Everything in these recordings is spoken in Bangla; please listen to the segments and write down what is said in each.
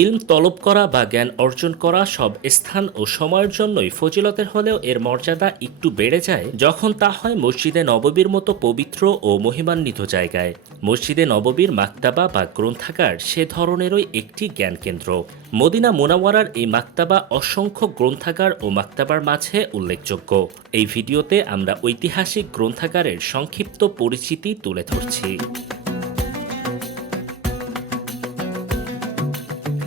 ইলম তলব করা বা জ্ঞান অর্জন করা সব স্থান ও সময়ের জন্যই ফজিলতের হলেও এর মর্যাদা একটু বেড়ে যায় যখন তা হয় মসজিদে নববীর মতো পবিত্র ও মহিমান্বিত জায়গায়। মসজিদে নববীর মাকতাবা বা গ্রন্থাগার সে ধরনেরই একটি জ্ঞান কেন্দ্র। মদিনা মুনাওয়ারার এই মাকতাবা অসংখ্য গ্রন্থাগার ও মাকতাবার মাঝে উল্লেখযোগ্য। এই ভিডিওতে আমরা ঐতিহাসিক গ্রন্থাগারের সংক্ষিপ্ত পরিচিতি তুলে ধরছি।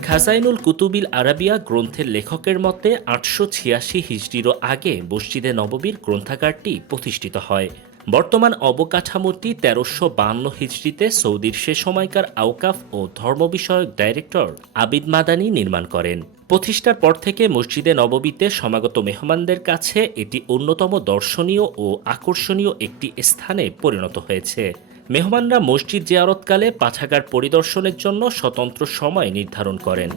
খাজাইনুল কুতুবিল আরাবিয়া গ্রন্থের লেখকের মতে ৮৮৬ হিজরিরও আগে মসজিদে নববীর গ্রন্থাগারটি প্রতিষ্ঠিত হয়। বর্তমান অবকাঠামোটি ১৩৫২ হিজরিতে সৌদির সে সময়কার আওকাফ ও ধর্ম বিষয়ক ডাইরেক্টর আবিদ মাদানি নির্মাণ করেন। প্রতিষ্ঠার পর থেকে মসজিদে নববীতে সমাগত মেহমানদের কাছে এটি অন্যতম দর্শনীয় ও আকর্ষণীয় একটি স্থানে পরিণত হয়েছে। মেহমানরা মসজিদ জিয়ারতকালে পাঠাগার পরিদর্শনের জন্য স্বতন্ত্র সময় নির্ধারণ করেন।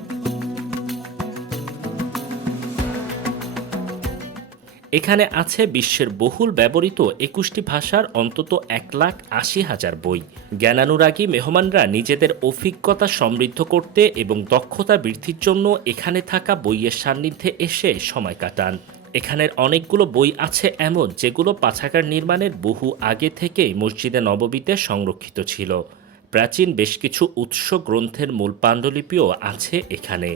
এখানে আছে বিশ্বের বহুল ব্যবহৃত ২১টি ভাষার অন্তত ১,৮০,০০০ বই। জ্ঞানানুরাগী মেহমানরা নিজেদের অভিজ্ঞতা সমৃদ্ধ করতে এবং দক্ষতা বৃদ্ধির জন্য এখানে থাকা বইয়ের সান্নিধ্যে এসে সময় কাটান। এখানের অনেকগুলো বই আছে এমন যেগুলো পাঠাগার নির্মাণের বহু আগে থেকেই মসজিদে নববীতে সংরক্ষিত ছিল। প্রাচীন বেশ কিছু উৎস গ্রন্থের মূল পাণ্ডুলিপিও আছে এখানে।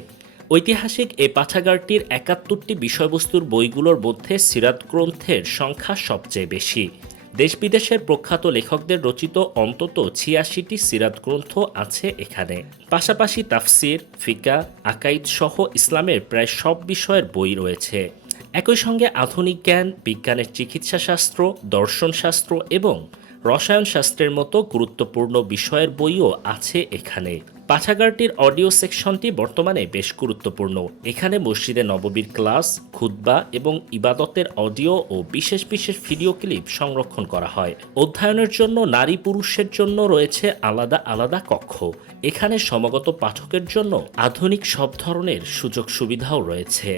ঐতিহাসিক এই পাঠাগারটির ৭১টি বিষয়বস্তুর বইগুলোর মধ্যে সিরাত গ্রন্থের সংখ্যা সবচেয়ে বেশি। দেশ বিদেশের প্রখ্যাত লেখকদের রচিত অন্তত ৮৬টি সিরাত গ্রন্থ আছে এখানে। পাশাপাশি তাফসির, ফিকা, আকাইদ সহ ইসলামের প্রায় সব বিষয়ের বই রয়েছে। একই সঙ্গে আধুনিক জ্ঞান, বিজ্ঞানের চিকিৎসাশাস্ত্র, দর্শনশাস্ত্র এবং রসায়নশাস্ত্রের মতো গুরুত্বপূর্ণ বিষয়ের বইও আছে এখানে। পাঠাগারটির অডিও সেকশনটি বর্তমানে বেশ গুরুত্বপূর্ণ। এখানে মসজিদে নববীর ক্লাস, খুতবা এবং ইবাদতের অডিও ও বিশেষ বিশেষ ভিডিও ক্লিপ সংরক্ষণ করা হয়। অধ্যয়নের জন্য নারী পুরুষের জন্য রয়েছে আলাদা আলাদা কক্ষ। এখানে সমাগত পাঠকের জন্য আধুনিক সব ধরনের সুযোগ সুবিধাও রয়েছে।